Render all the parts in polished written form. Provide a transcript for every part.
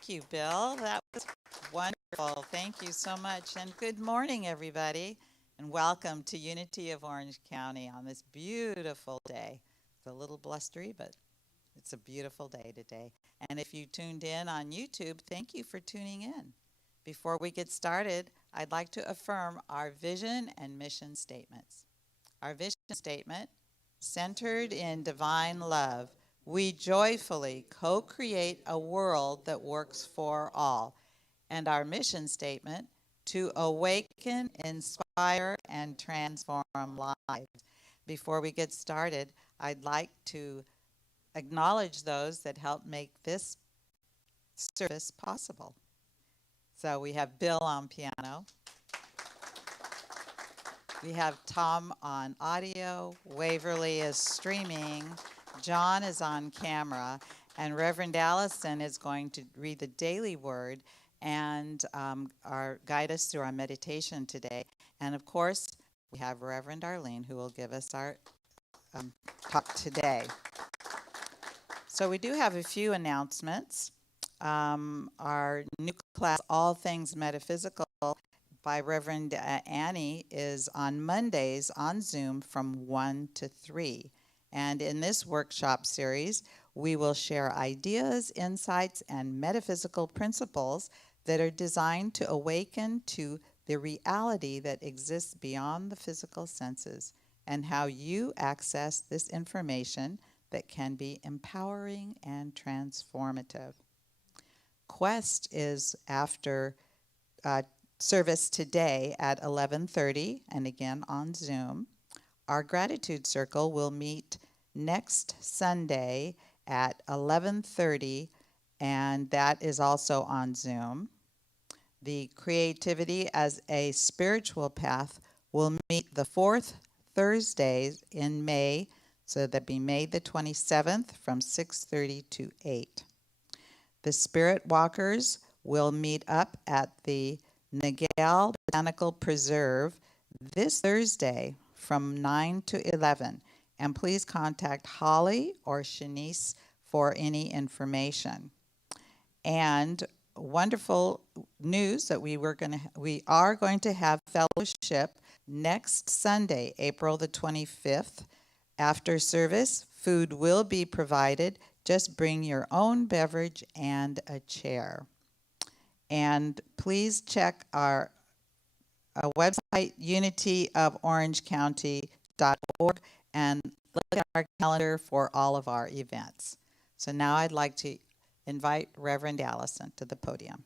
Thank you, Bill. That was wonderful. Thank you so much. And good morning, everybody. And welcome to Unity of Orange County on this beautiful day. It's a little blustery, but it's a beautiful day today. And if you tuned in on YouTube, thank you for tuning in. Before we get started, I'd like to affirm our vision and mission statements. Our vision statement, centered in divine love, we joyfully co-create a world that works for all. And our mission statement, to awaken, inspire, and transform lives. Before we get started, I'd like to acknowledge those that helped make this service possible. So we have Bill on piano. We have Tom on audio, Waverly is streaming, John is on camera, and Reverend Allison is going to read the daily word and guide us through our meditation today. And of course, we have Reverend Arlene who will give us our talk today. So we do have a few announcements. Our new class, All Things Metaphysical, by Reverend Annie is on Mondays on Zoom from 1 to 3. And in this workshop series, we will share ideas, insights, and metaphysical principles that are designed to awaken to the reality that exists beyond the physical senses and how you access this information that can be empowering and transformative. Quest is after service today at 11:30 and again on Zoom. Our gratitude circle will meet next Sunday at 11:30 and that is also on Zoom. The creativity as a spiritual path will meet the fourth Thursdays in May, so that'd be May the 27th from 6:30 to 8. The Spirit Walkers will meet up at the Nagel Botanical Preserve this Thursday from 9 to 11. And please contact Holly or Shanice for any information. And wonderful news that we are going to have fellowship next Sunday, April the 25th. After service, food will be provided. Just bring your own beverage and a chair. And please check our website, unityoforangecounty.org, and look at our calendar for all of our events. So now I'd like to invite Reverend Allison to the podium.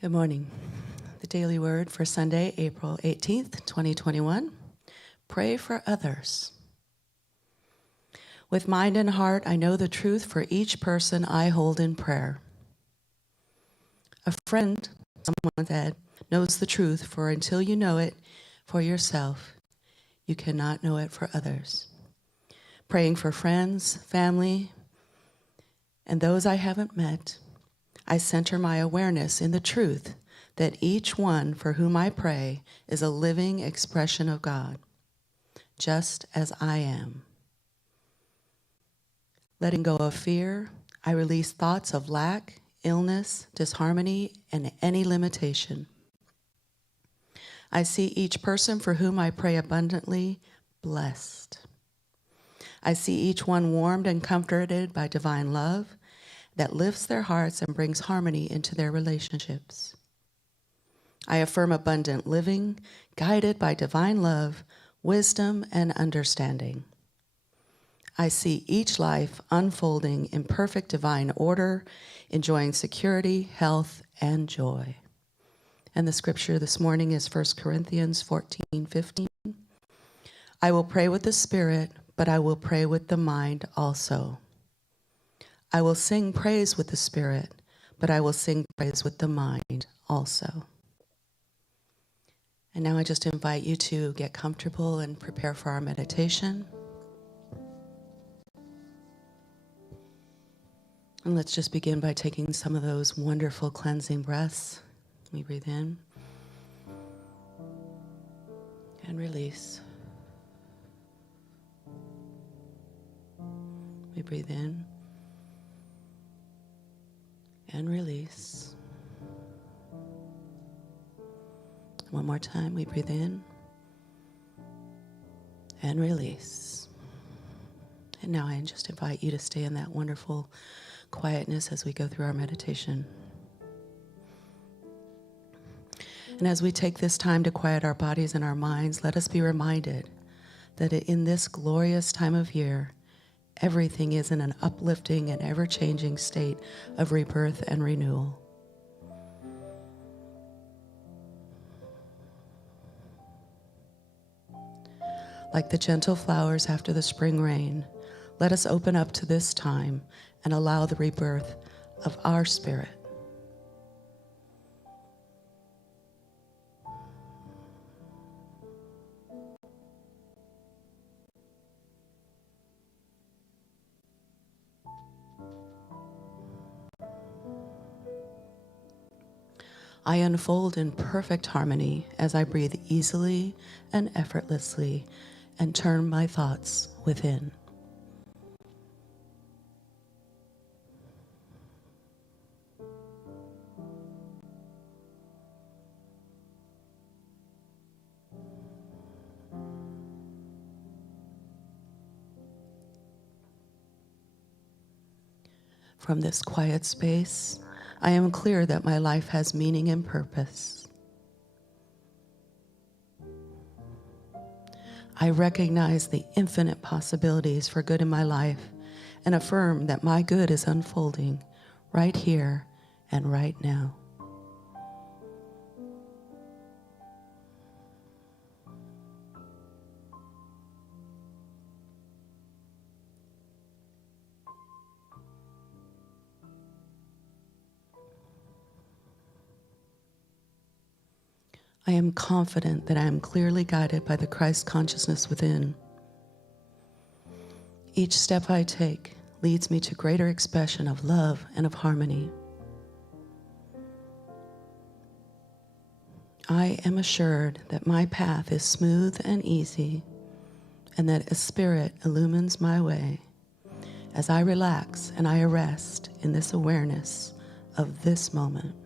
Good morning. The daily word for Sunday, April 18th, 2021. Pray for others. With mind and heart, I know the truth for each person I hold in prayer. A friend, someone said, knows the truth, for until you know it for yourself, you cannot know it for others. Praying for friends, family, and those I haven't met, I center my awareness in the truth that each one for whom I pray is a living expression of God, just as I am. Letting go of fear, I release thoughts of lack, illness, disharmony, and any limitation. I see each person for whom I pray abundantly blessed. I see each one warmed and comforted by divine love that lifts their hearts and brings harmony into their relationships. I affirm abundant living, guided by divine love, wisdom, and understanding. I see each life unfolding in perfect divine order, enjoying security, health, and joy. And the scripture this morning is 1 Corinthians 14:15. I will pray with the Spirit, but I will pray with the mind also. I will sing praise with the Spirit, but I will sing praise with the mind also. And now I just invite you to get comfortable and prepare for our meditation. And let's just begin by taking some of those wonderful cleansing breaths We breathe in and release. We breathe in and release. One more time, we breathe in and release. And now I just invite you to stay in that wonderful quietness as we go through our meditation. And as we take this time to quiet our bodies and our minds, let us be reminded that in this glorious time of year, everything is in an uplifting and ever-changing state of rebirth and renewal. Like the gentle flowers after the spring rain, let us open up to this time and allow the rebirth of our spirit. I unfold in perfect harmony as I breathe easily and effortlessly and turn my thoughts within. From this quiet space, I am clear that my life has meaning and purpose. I recognize the infinite possibilities for good in my life and affirm that my good is unfolding right here and right now. I am confident that I am clearly guided by the Christ consciousness within. Each step I take leads me to greater expression of love and of harmony. I am assured that my path is smooth and easy, and that a spirit illumines my way as I relax and I rest in this awareness of this moment.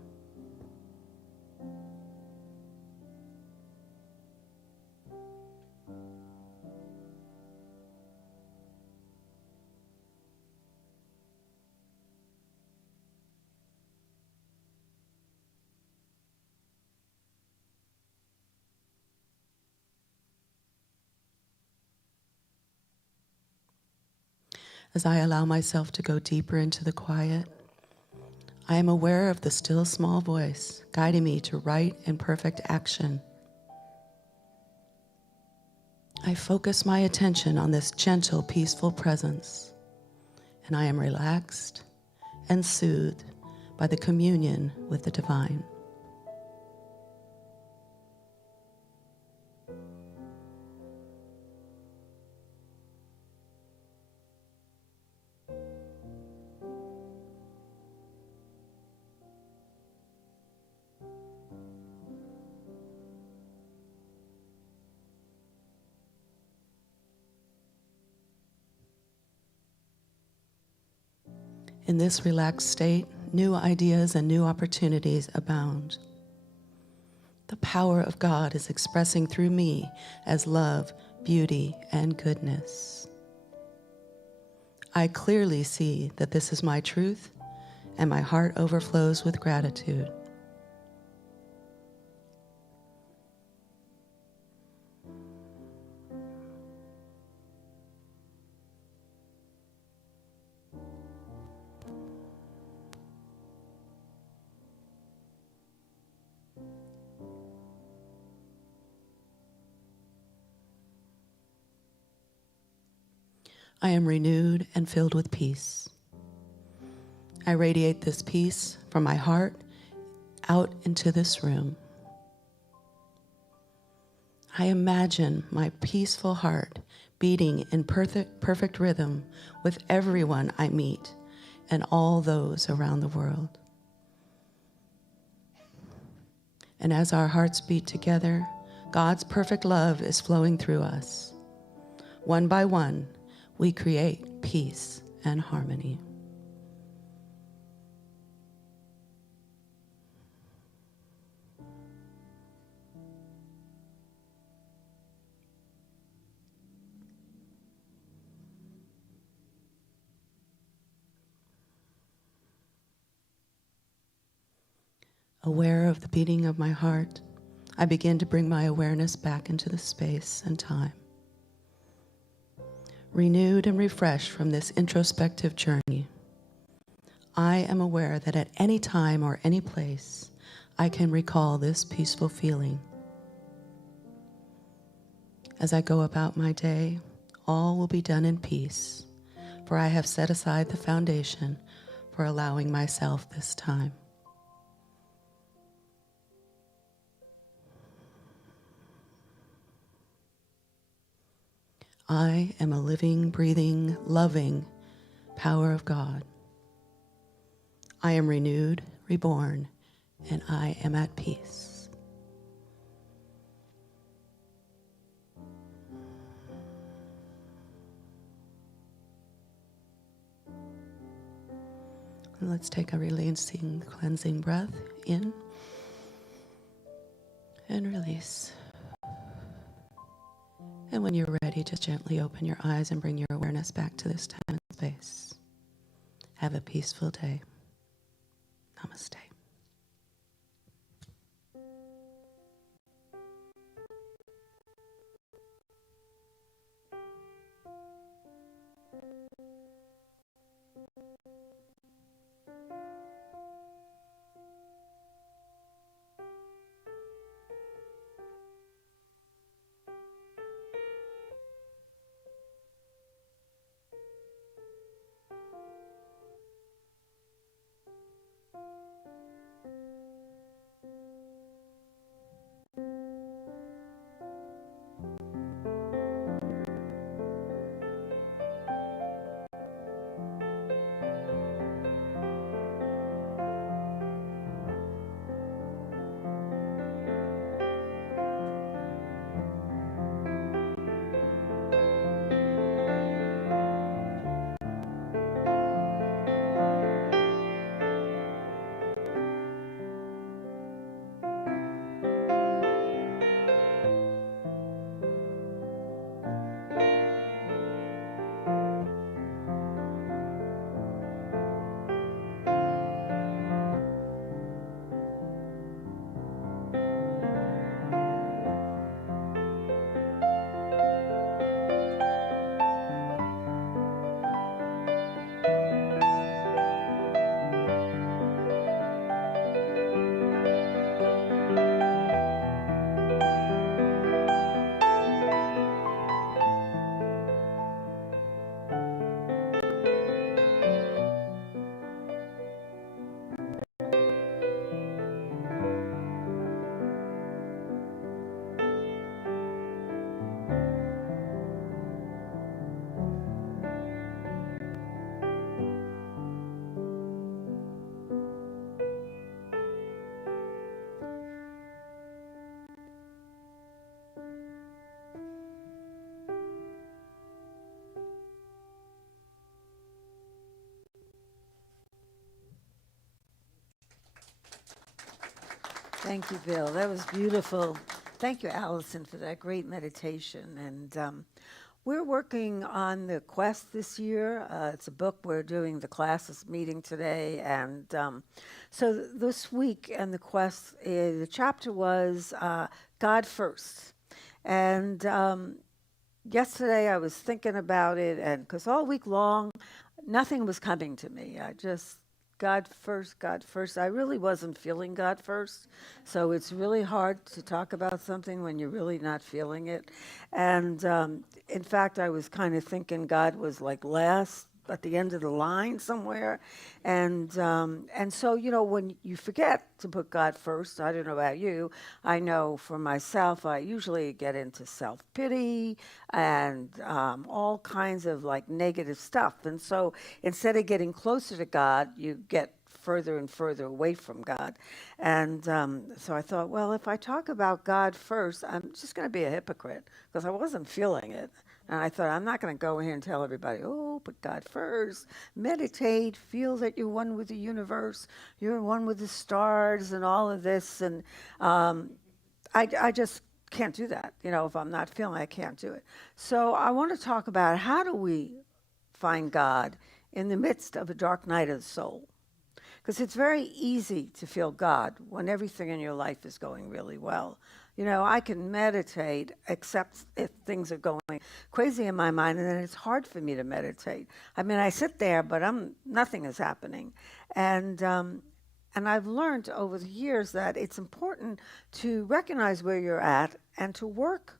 As I allow myself to go deeper into the quiet, I am aware of the still small voice guiding me to right and perfect action. I focus my attention on this gentle, peaceful presence, and I am relaxed and soothed by the communion with the divine. In this relaxed state, new ideas and new opportunities abound. The power of God is expressing through me as love, beauty, and goodness. I clearly see that this is my truth, and my heart overflows with gratitude. I am renewed and filled with peace. I radiate this peace from my heart out into this room. I imagine my peaceful heart beating in perfect rhythm with everyone I meet and all those around the world. And as our hearts beat together, God's perfect love is flowing through us. One by one, we create peace and harmony. Aware of the beating of my heart, I begin to bring my awareness back into the space and time. Renewed and refreshed from this introspective journey, I am aware that at any time or any place, I can recall this peaceful feeling. As I go about my day, all will be done in peace, for I have set aside the foundation for allowing myself this time. I am a living, breathing, loving power of God. I am renewed, reborn, and I am at peace. And let's take a releasing, cleansing breath in and release. And when you're ready, just gently open your eyes and bring your awareness back to this time and space. Have a peaceful day. Namaste. Thank you, Bill. That was beautiful. Thank you, Allison, for that great meditation. And we're working on the quest this year. It's a book we're doing. The class is meeting today. And so this week and the quest, the chapter was God First. And yesterday I was thinking about it, and because all week long, nothing was coming to me. I just, God first, God first. I really wasn't feeling God first. So it's really hard to talk about something when you're really not feeling it. And in fact, I was kind of thinking God was like last at the end of the line somewhere. And so, you know, when you forget to put God first, I don't know about you, I know for myself, I usually get into self-pity and all kinds of like negative stuff. And so instead of getting closer to God, you get further and further away from God. And so I thought, well, if I talk about God first, I'm just going to be a hypocrite because I wasn't feeling it. And I thought, I'm not going to go in here and tell everybody, oh, put God first, meditate, feel that you're one with the universe, you're one with the stars and all of this. And I just can't do that. You know, if I'm not feeling, I can't do it. So I want to talk about how do we find God in the midst of a dark night of the soul. Because it's very easy to feel God when everything in your life is going really well. You know, I can meditate except if things are going crazy in my mind, and then it's hard for me to meditate. I mean, I sit there, but nothing is happening. And I've learned over the years that it's important to recognize where you're at and to work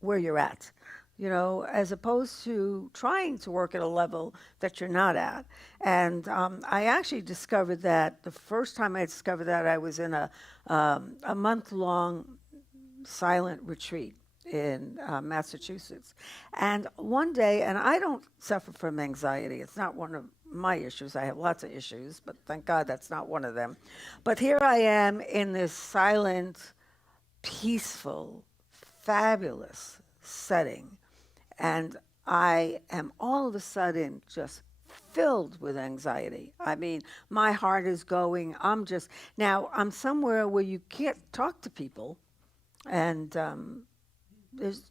where you're at, you know, as opposed to trying to work at a level that you're not at. And I actually discovered that the first time I discovered that I was in a month-long silent retreat in Massachusetts. And one day, and I don't suffer from anxiety. It's not one of my issues. I have lots of issues, but thank God that's not one of them. But here I am in this silent, peaceful, fabulous setting. And I am all of a sudden just filled with anxiety. I mean, my heart is going. Now I'm somewhere where you can't talk to people. And there's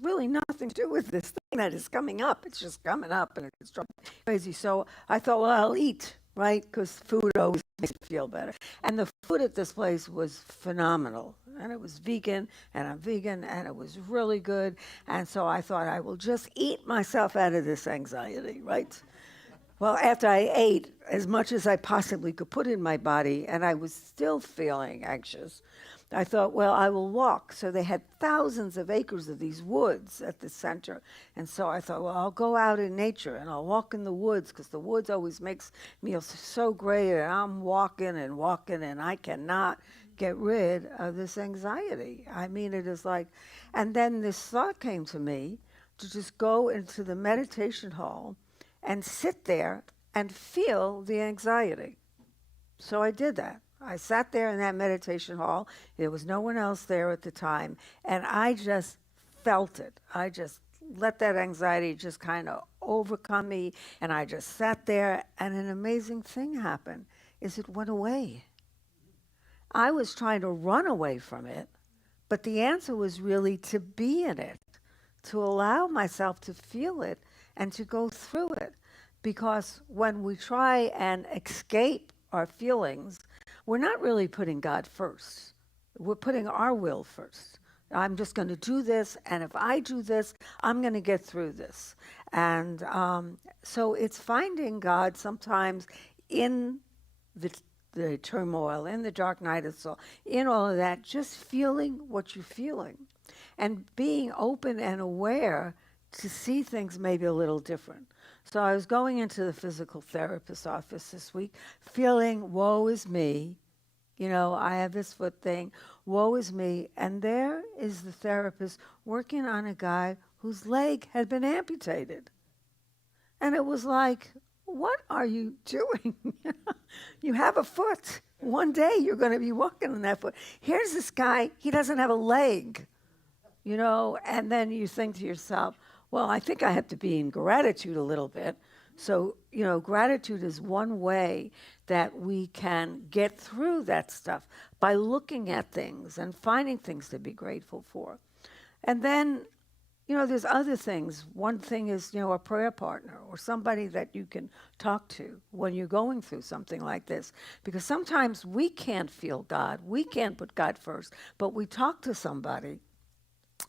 really nothing to do with this thing that is coming up. It's just coming up and it's driving me crazy. So I thought, well, I'll eat, right? Because food always makes me feel better. And the food at this place was phenomenal. And it was vegan, and I'm vegan, and it was really good. And so I thought I will just eat myself out of this anxiety, right? Well, after I ate as much as I possibly could put in my body, and I was still feeling anxious, I thought, well, I will walk. So they had thousands of acres of these woods at the center. And so I thought, well, I'll go out in nature and I'll walk in the woods because the woods always makes me feel so great. And I'm walking and I cannot get rid of this anxiety. I mean, it is like, and then this thought came to me to just go into the meditation hall and sit there and feel the anxiety. So I did that. I sat there in that meditation hall. There was no one else there at the time. And I just felt it. I just let that anxiety just kind of overcome me. And I just sat there, and an amazing thing happened, is it went away. I was trying to run away from it, but the answer was really to be in it, to allow myself to feel it and to go through it. Because when we try and escape our feelings, we're not really putting God first. We're putting our will first. I'm just going to do this, and if I do this, I'm going to get through this. And so it's finding God sometimes in the turmoil, in the dark night of the soul, in all of that, just feeling what you're feeling and being open and aware to see things maybe a little different. So I was going into the physical therapist's office this week, feeling, woe is me. You know, I have this foot thing, woe is me. And there is the therapist working on a guy whose leg had been amputated. And it was like, what are you doing? You have a foot. One day you're going to be walking on that foot. Here's this guy, he doesn't have a leg, you know, and then you think to yourself, well, I think I have to be in gratitude a little bit. So, you know, gratitude is one way that we can get through that stuff by looking at things and finding things to be grateful for. And then, you know, there's other things. One thing is, you know, a prayer partner or somebody that you can talk to when you're going through something like this. Because sometimes we can't feel God. We can't put God first. But we talk to somebody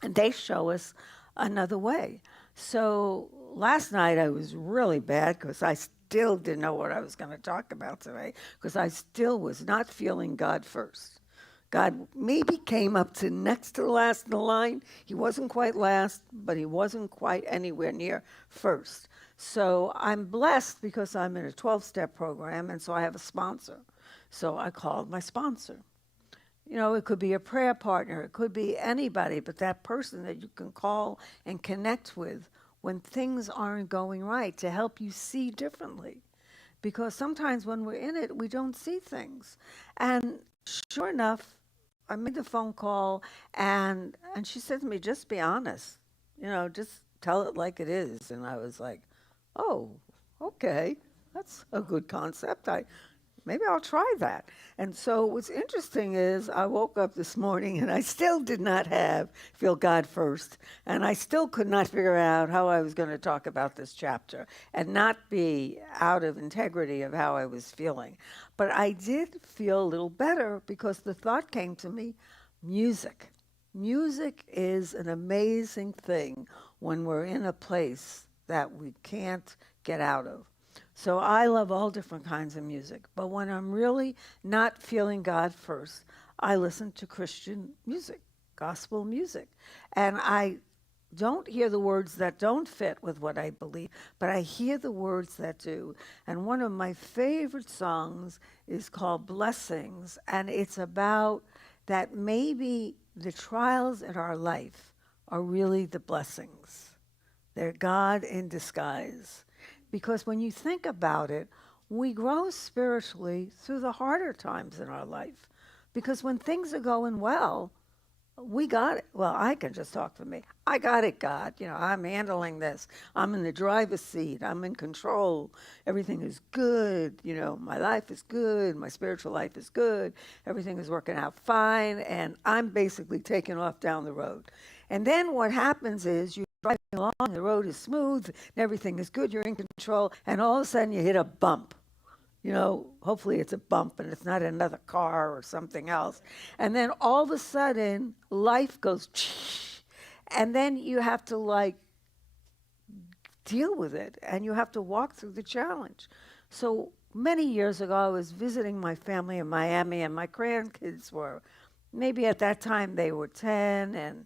and they show us another way. So last night I was really bad because I still didn't know what I was going to talk about today because I still was not feeling God first. God maybe came up to next to the last in the line. He wasn't quite last, but he wasn't quite anywhere near first. So I'm blessed because I'm in a 12-step program, and so I have a sponsor. So I called my sponsor. You know, it could be a prayer partner, it could be anybody, but that person that you can call and connect with when things aren't going right to help you see differently. because sometimes when we're in it, we don't see things. And sure enough, I made the phone call, and she said to me, "Just be honest, just tell it like it is." And I was like, "Oh, okay, that's a good concept. Maybe I'll try that." And so what's interesting is I woke up this morning and I still did not feel God first. And I still could not figure out how I was going to talk about this chapter and not be out of integrity of how I was feeling. But I did feel a little better because the thought came to me, music. Music is an amazing thing when we're in a place that we can't get out of. So I love all different kinds of music. But when I'm really not feeling God first, I listen to Christian music, gospel music. And I don't hear the words that don't fit with what I believe, but I hear the words that do. And one of my favorite songs is called Blessings. And it's about that maybe the trials in our life are really the blessings. They're God in disguise. Because when you think about it, we grow spiritually through the harder times in our life. Because when things are going well, we got it. Well, I can just talk for me. I got it, God. I'm handling this. I'm in the driver's seat. I'm in control. Everything is good. My life is good. My spiritual life is good. Everything is working out fine. And I'm basically taking off down the road. And then what happens is you driving along, the road is smooth, and everything is good, you're in control, and all of a sudden you hit a bump. Hopefully it's a bump and it's not another car or something else. And then all of a sudden, life goes, and then you have to deal with it, and you have to walk through the challenge. So many years ago, I was visiting my family in Miami, and my grandkids were, maybe at that time they were 10 and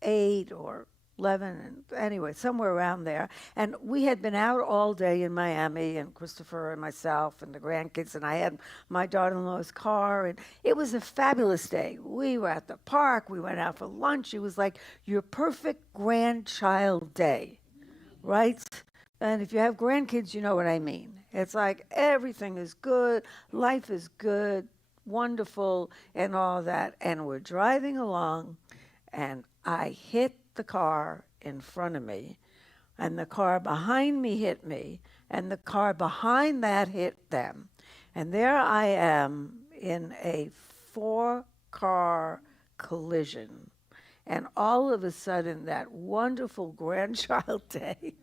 8 or 11, and anyway, somewhere around there. And we had been out all day in Miami, and Christopher and myself and the grandkids, and I had my daughter-in-law's car, and it was a fabulous day. We were at the park, we went out for lunch. It was like your perfect grandchild day, right? And if you have grandkids, you know what I mean. It's like everything is good, life is good, wonderful, and all that. And we're driving along, and I hit the car in front of me, and the car behind me hit me, and the car behind that hit them. And there I am in a 4-car collision. And all of a sudden, that wonderful grandchild day,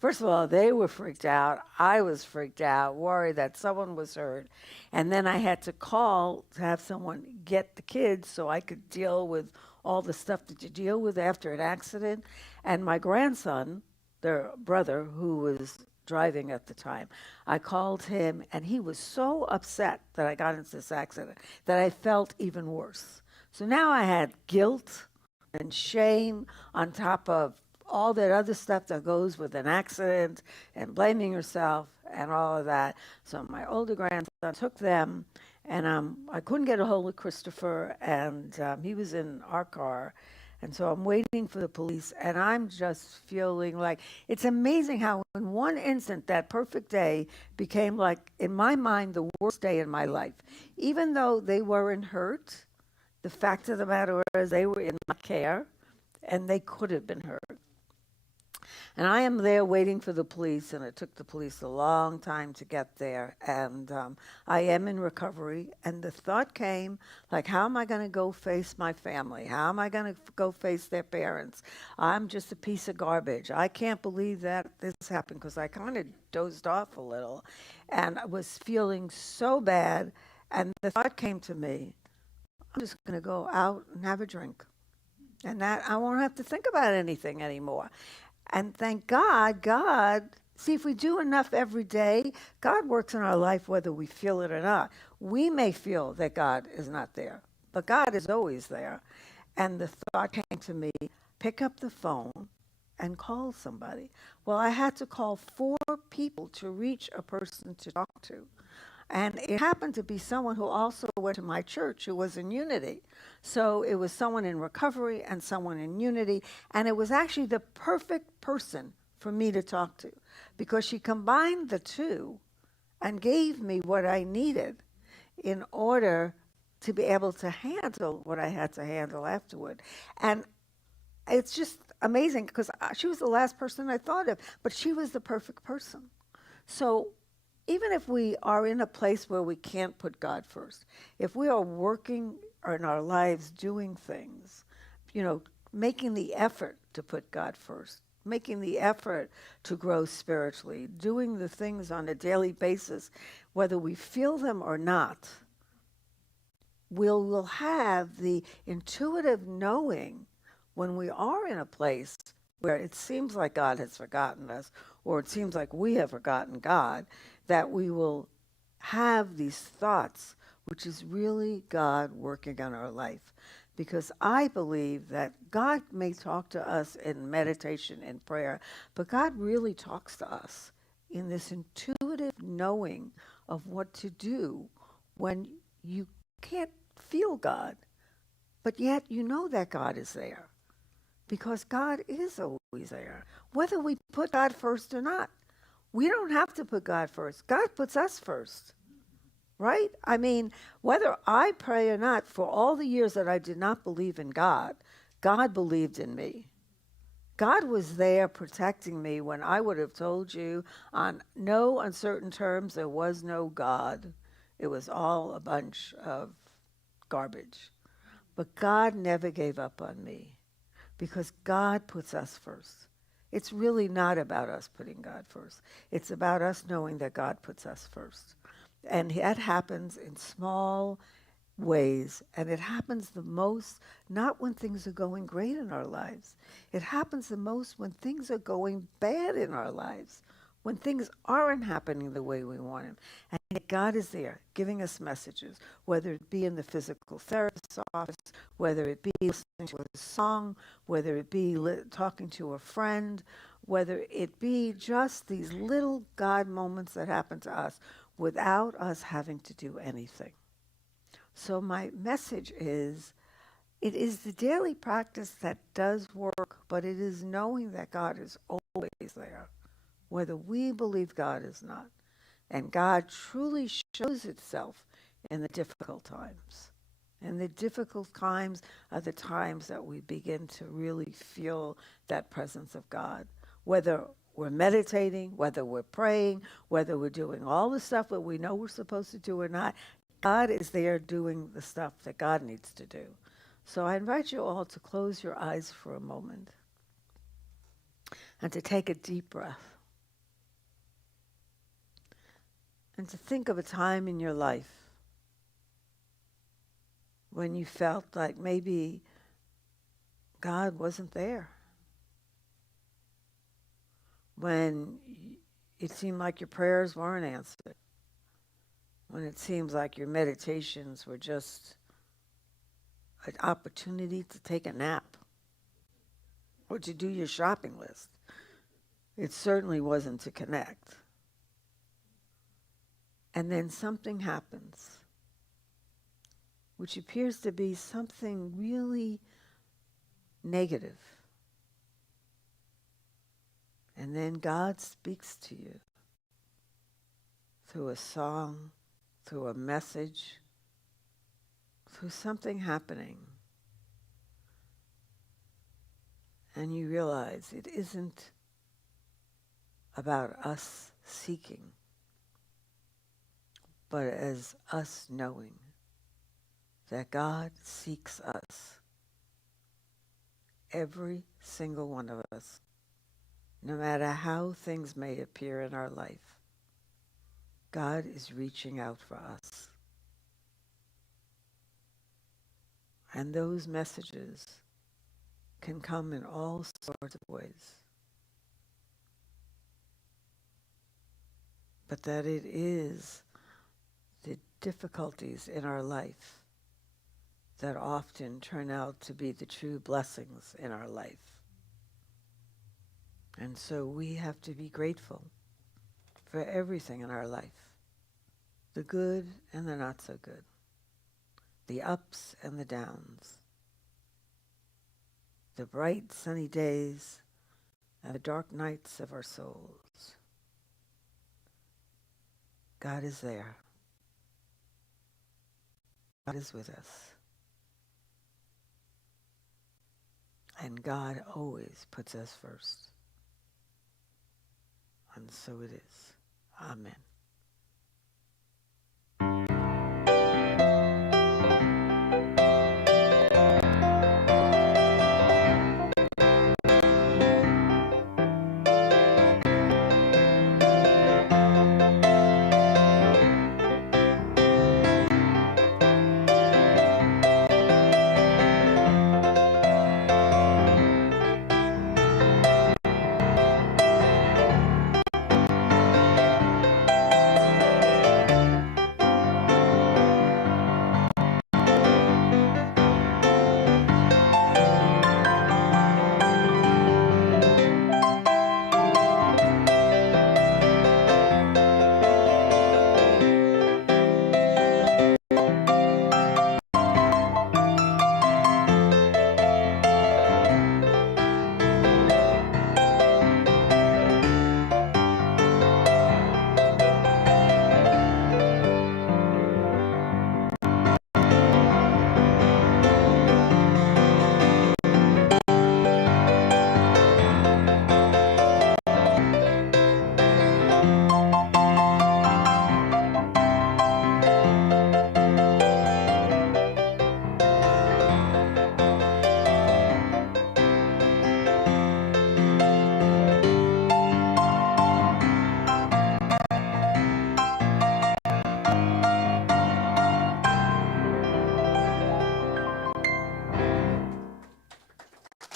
first of all, they were freaked out. I was freaked out, worried that someone was hurt. And then I had to call to have someone get the kids so I could deal with all the stuff that you deal with after an accident. And my grandson, their brother, who was driving at the time, I called him, and he was so upset that I got into this accident that I felt even worse. So now I had guilt and shame on top of all that other stuff that goes with an accident and blaming yourself and all of that. So my older grandson took them, and I couldn't get a hold of Christopher, and he was in our car. And so I'm waiting for the police, and I'm just feeling like it's amazing how in one instant that perfect day became, like, in my mind, the worst day in my life. Even though they weren't hurt, the fact of the matter is they were in my care, and they could have been hurt. And I am there waiting for the police, and it took the police a long time to get there. And I am in recovery. And the thought came, like, how am I going to go face my family? How am I going to go face their parents? I'm just a piece of garbage. I can't believe that this happened, because I kind of dozed off a little. And I was feeling so bad. And the thought came to me, I'm just going to go out and have a drink. And that I won't have to think about anything anymore. And thank God, see, if we do enough every day, God works in our life whether we feel it or not. We may feel that God is not there, but God is always there. And the thought came to me, pick up the phone and call somebody. Well, I had to call 4 people to reach a person to talk to. And it happened to be someone who also went to my church, who was in Unity. So it was someone in recovery and someone in Unity. And it was actually the perfect person for me to talk to, because she combined the two and gave me what I needed in order to be able to handle what I had to handle afterward. And it's just amazing because she was the last person I thought of, but she was the perfect person. So even if we are in a place where we can't put God first, if we are working in our lives doing things, making the effort to put God first, making the effort to grow spiritually, doing the things on a daily basis, whether we feel them or not, we'll have the intuitive knowing when we are in a place where it seems like God has forgotten us, or it seems like we have forgotten God, that we will have these thoughts, which is really God working on our life. Because I believe that God may talk to us in meditation and prayer, but God really talks to us in this intuitive knowing of what to do when you can't feel God, but yet you know that God is there because God is always there, whether we put God first or not. We don't have to put God first. God puts us first, right? I mean, whether I pray or not, for all the years that I did not believe in God, God believed in me. God was there protecting me when I would have told you on no uncertain terms there was no God. It was all a bunch of garbage. But God never gave up on me because God puts us first. It's really not about us putting God first. It's about us knowing that God puts us first. And that happens in small ways. And it happens the most not when things are going great in our lives. It happens the most when things are going bad in our lives, when things aren't happening the way we want them. And yet God is there giving us messages, whether it be in the physical therapist's office, whether it be listening to a song, whether it be talking to a friend, whether it be just these little God moments that happen to us without us having to do anything. So my message is, it is the daily practice that does work, but it is knowing that God is always there, whether we believe God is not. And God truly shows itself in the difficult times. And the difficult times are the times that we begin to really feel that presence of God. Whether we're meditating, whether we're praying, whether we're doing all the stuff that we know we're supposed to do or not, God is there doing the stuff that God needs to do. So I invite you all to close your eyes for a moment and to take a deep breath and to think of a time in your life when you felt like maybe God wasn't there, when it seemed like your prayers weren't answered, when it seems like your meditations were just an opportunity to take a nap or to do your shopping list. It certainly wasn't to connect. And then something happens, which appears to be something really negative. And then God speaks to you through a song, through a message, through something happening. And you realize it isn't about us seeking, but as us knowing that God seeks us, every single one of us, no matter how things may appear in our life. God is reaching out for us. And those messages can come in all sorts of ways. But that it is the difficulties in our life that often turn out to be the true blessings in our life. And so we have to be grateful for everything in our life, the good and the not so good, the ups and the downs, the bright sunny days and the dark nights of our souls. God is there. God is with us. And God always puts us first. And so it is. Amen.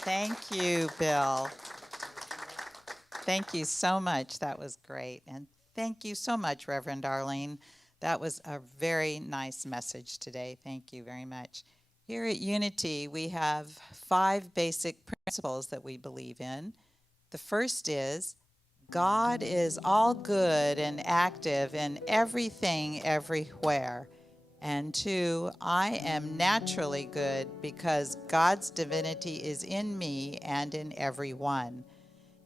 Thank you, Bill. Thank you so much. That was great. And thank you so much, Reverend Arlene. That was a very nice message today. Thank you very much. Here at Unity, we have 5 basic principles that we believe in. The first is God is all good and active in everything, everywhere. And 2, I am naturally good because God's divinity is in me and in everyone.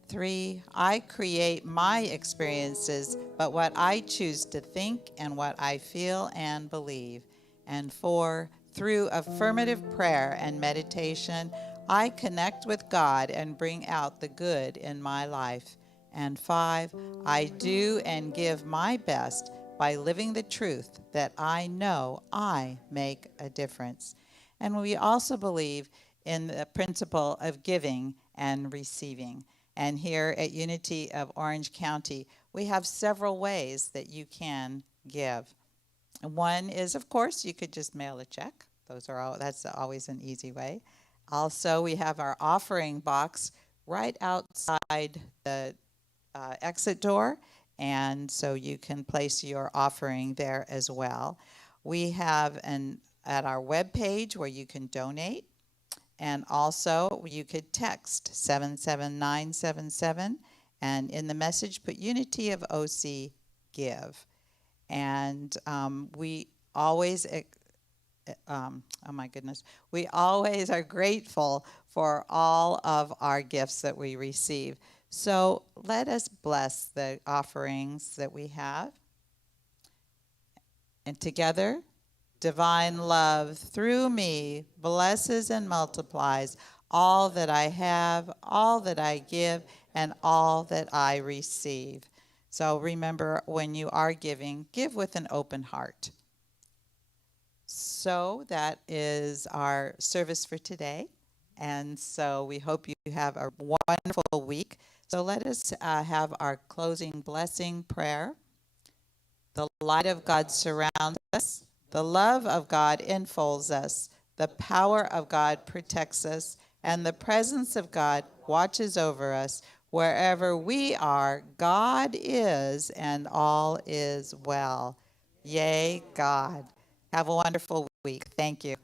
3, I create my experiences, but what I choose to think and what I feel and believe. And 4, through affirmative prayer and meditation, I connect with God and bring out the good in my life. And 5, I do and give my best by living the truth that I know I make a difference. And we also believe in the principle of giving and receiving. And here at Unity of Orange County, we have several ways that you can give. One is, of course, you could just mail a check. That's always an easy way. Also, we have our offering box right outside the exit door, and so you can place your offering there as well. We have at our webpage where you can donate. And also, you could text 77977, and in the message, put Unity of OC Give. And we always, oh my goodness, we always are grateful for all of our gifts that we receive. So let us bless the offerings that we have. And together, divine love through me blesses and multiplies all that I have, all that I give, and all that I receive. So remember, when you are giving, give with an open heart. So that is our service for today. And so we hope you have a wonderful week. So let us have our closing blessing prayer. The light of God surrounds us. The love of God enfolds us. The power of God protects us. And the presence of God watches over us. Wherever we are, God is, and all is well. Yea, God. Have a wonderful week. Thank you.